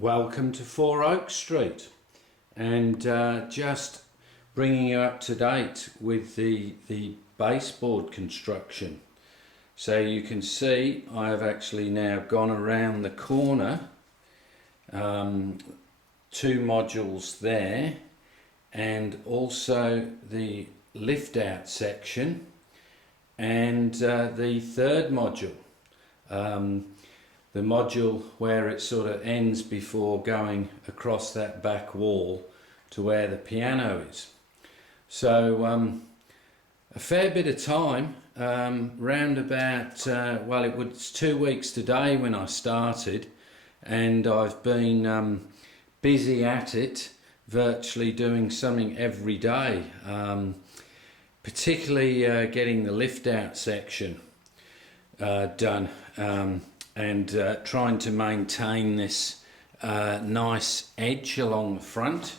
Welcome to 4 Oak Street, and just bringing you up to date with the baseboard construction. So you can see I have actually now gone around the corner, 2 modules there, and also the lift out section and the third module. The module where it sort of ends before going across that back wall to where the piano is. So a fair bit of time, round about, well, it was 2 weeks today when I started, and I've been busy at it, virtually doing something every day, particularly getting the lift out section done. And trying to maintain this nice edge along the front.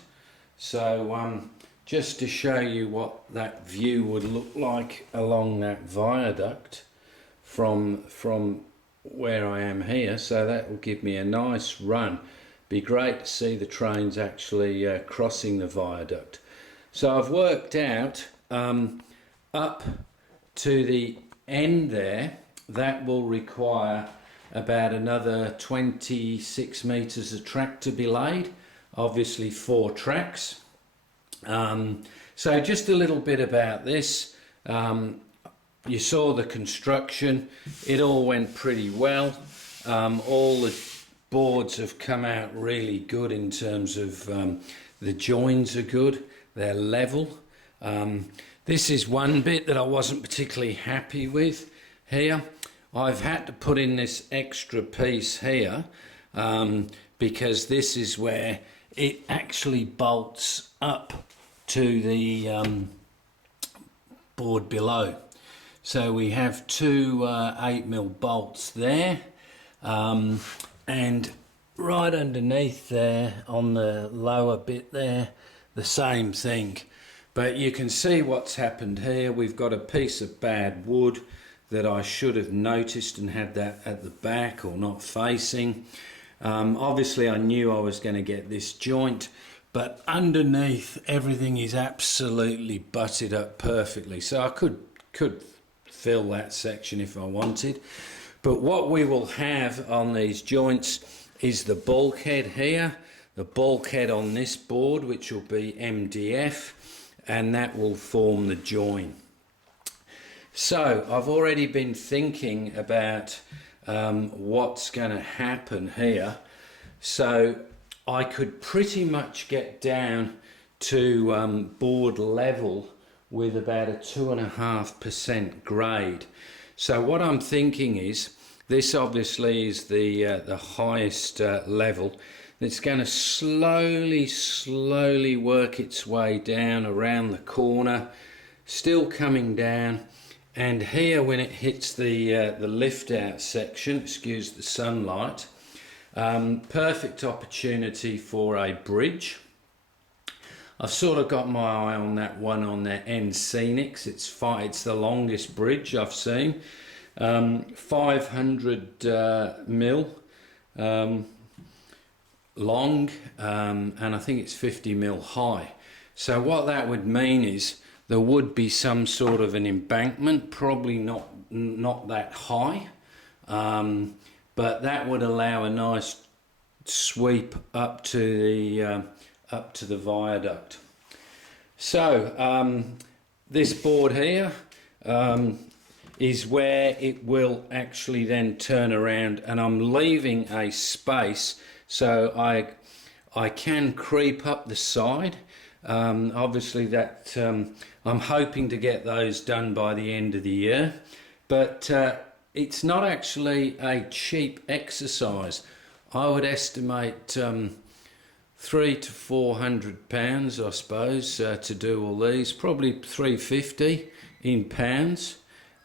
So just to show you what that view would look like along that viaduct from where I am here, so that will give me a nice run. Be great to see the trains actually crossing the viaduct. So I've worked out up to the end there, that will require about another 26 metres of track to be laid, obviously 4 tracks. So just a little bit about this. You saw the construction, it all went pretty well. All the boards have come out really good in terms of the joins are good, they're level. This is one bit that I wasn't particularly happy with here. I've had to put in this extra piece here because this is where it actually bolts up to the board below. So we have 2 8mm bolts there, and right underneath there on the lower bit there, the same thing. But you can see what's happened here. We've got a piece of bad wood that I should have noticed and had that at the back or not facing. Obviously I knew I was going to get this joint, but underneath everything is absolutely butted up perfectly, so I could fill that section if I wanted. But what we will have on these joints is the bulkhead here, the bulkhead on this board, which will be MDF, and that will form the join. So I've already been thinking about what's going to happen here. So I could pretty much get down to board level with about a 2.5% grade. So what I'm thinking is, this obviously is the highest level. It's going to slowly work its way down around the corner, still coming down. And here, when it hits the lift out section, excuse the sunlight, perfect opportunity for a bridge. I've sort of got my eye on that one on the End Scenics. It's the longest bridge I've seen, 500 mil long, and I think it's 50 mil high. So what that would mean is there would be some sort of an embankment, probably not that high, but that would allow a nice sweep up to the viaduct. So this board here is where it will actually then turn around, and I'm leaving a space so I can creep up the side. Obviously that I'm hoping to get those done by the end of the year, but it's not actually a cheap exercise. I would estimate £300 to £400, I suppose, to do all these, probably 350 in pounds.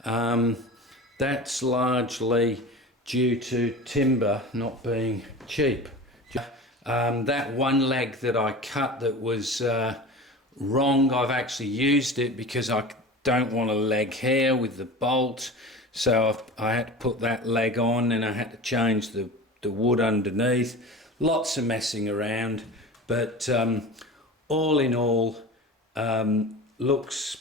That's largely due to timber not being cheap. That one leg that I cut that was wrong, I've actually used it because I don't want a leg here with the bolt, so I had to put that leg on, and I had to change the wood underneath. lots of messing around, but all in all, looks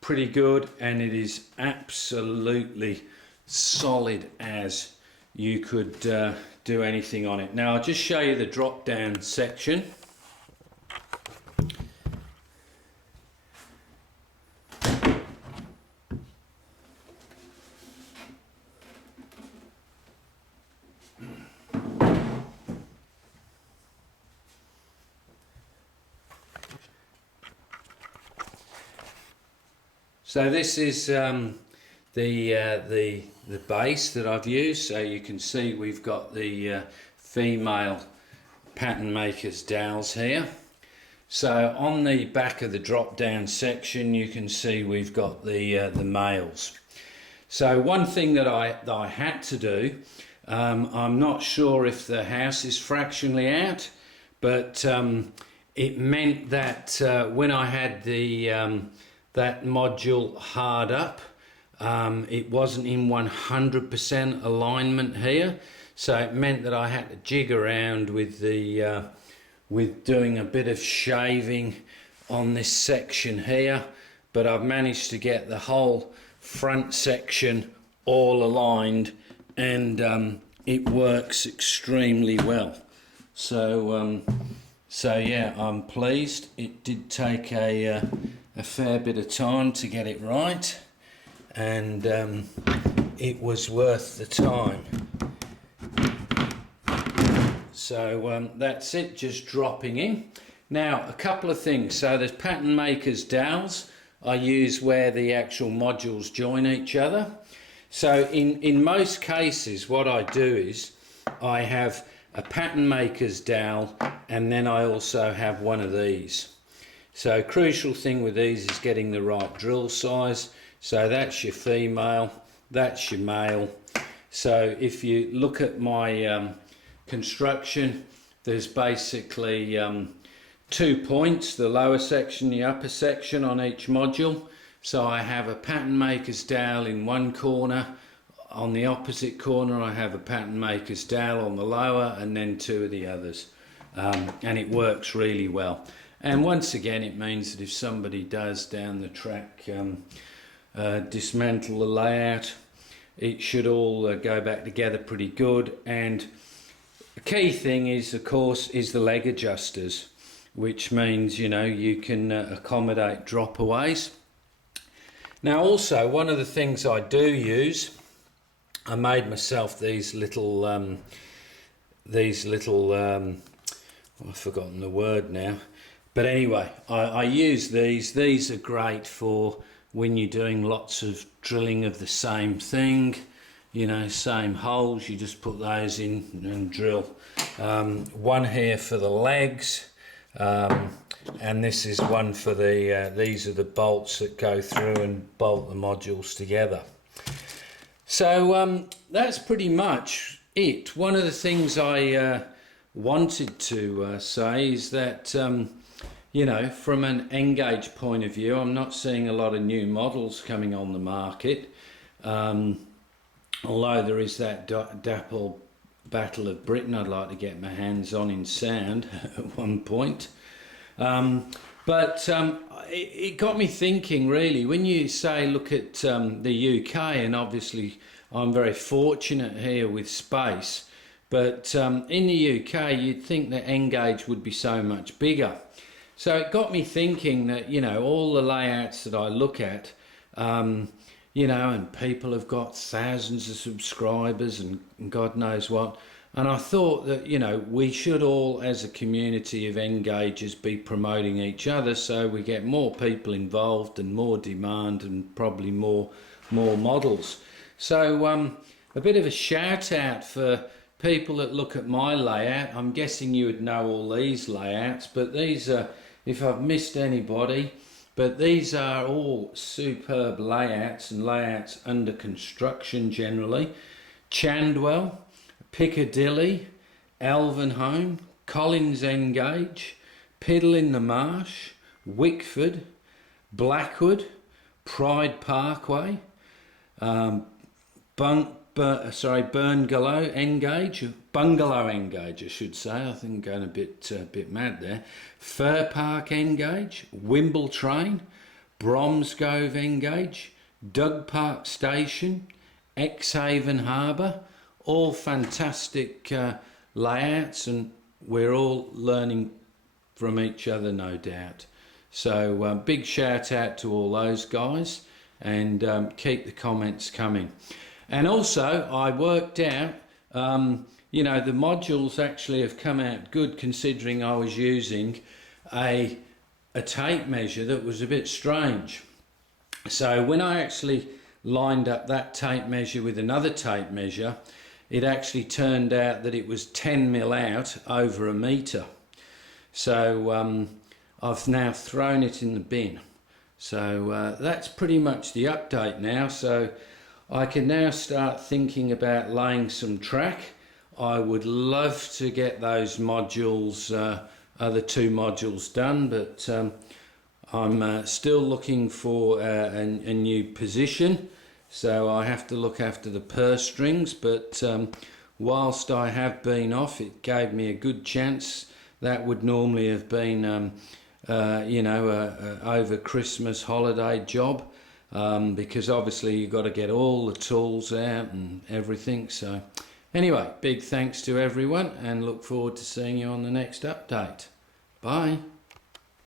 pretty good, and it is absolutely solid as you could do anything on it. Now I'll just show you the drop down section. So this is the base that I've used. So you can see we've got the female pattern maker's dowels here. So on the back of the drop down section you can see we've got the males. So one thing that I had to do, I'm not sure if the house is fractionally out, but it meant that when I had the that module hard up, it wasn't in 100% alignment here, so it meant that I had to jig around with the with doing a bit of shaving on this section here, but I've managed to get the whole front section all aligned, and it works extremely well. So so yeah, I'm pleased. It did take a fair bit of time to get it right, and it was worth the time. So that's it, just dropping in. Now a couple of things. So there's pattern maker's dowels I use where the actual modules join each other. So in most cases what I do is I have a pattern maker's dowel, and then I also have one of these. So crucial thing with these is getting the right drill size. So that's your female, that's your male. So if you look at my construction, there's basically 2 points, the lower section, the upper section on each module. So I have a pattern maker's dowel in one corner. On the opposite corner I have a pattern maker's dowel on the lower, and then 2 of the others. And it works really well. And once again, it means that if somebody does down the track dismantle the layout, it should all go back together pretty good. And the key thing is, of course, is the leg adjusters, which means, you know, you can accommodate dropaways. Now also, one of the things I do use, I made myself these little I've forgotten the word now. But anyway, I use these. These are great for when you're doing lots of drilling of the same thing, you know, same holes. You just put those in and drill. One here for the legs, and this is one for the, these are the bolts that go through and bolt the modules together. So that's pretty much it. One of the things I wanted to say is that you know, from an N-gauge point of view, I'm not seeing a lot of new models coming on the market, although there is that Dapple Battle of Britain I'd like to get my hands on in sound at one point. But it got me thinking, really, when you say look at the UK, and obviously I'm very fortunate here with space, but in the UK you'd think that N-gauge would be so much bigger. So it got me thinking that, you know, all the layouts that I look at, you know, and people have got thousands of subscribers and God knows what. And I thought that, you know, we should all, as a community of N-gaugers, be promoting each other so we get more people involved and more demand and probably more models. So a bit of a shout out for people that look at my layout. I'm guessing you would know all these layouts, but these are, if I've missed anybody, but these are all superb layouts and layouts under construction generally. Chandwell, Piccadilly, Alvenholme, Collins N-gauge, Piddle in the Marsh, Wickford, Blackwood, Pride Parkway, bungalow engage, I should say. I think I'm going a bit mad there. Fir Park engage, Wimble Train, Bromsgrove engage, Dug Park Station, Exhaven Harbour, all fantastic layouts, and we're all learning from each other, no doubt. So big shout out to all those guys, and keep the comments coming. And also, I worked out, you know, the modules actually have come out good, considering I was using a tape measure that was a bit strange. So when I actually lined up that tape measure with another tape measure, it actually turned out that it was 10 mil out over a metre. So I've now thrown it in the bin. So that's pretty much the update now. So I can now start thinking about laying some track. I would love to get those modules, other two modules done, but I'm still looking for a new position, so I have to look after the purse strings. But whilst I have been off, it gave me a good chance. That would normally have been you know, over Christmas holiday job, because obviously you've got to get all the tools out and everything. So anyway, big thanks to everyone, and look forward to seeing you on the next update. Bye.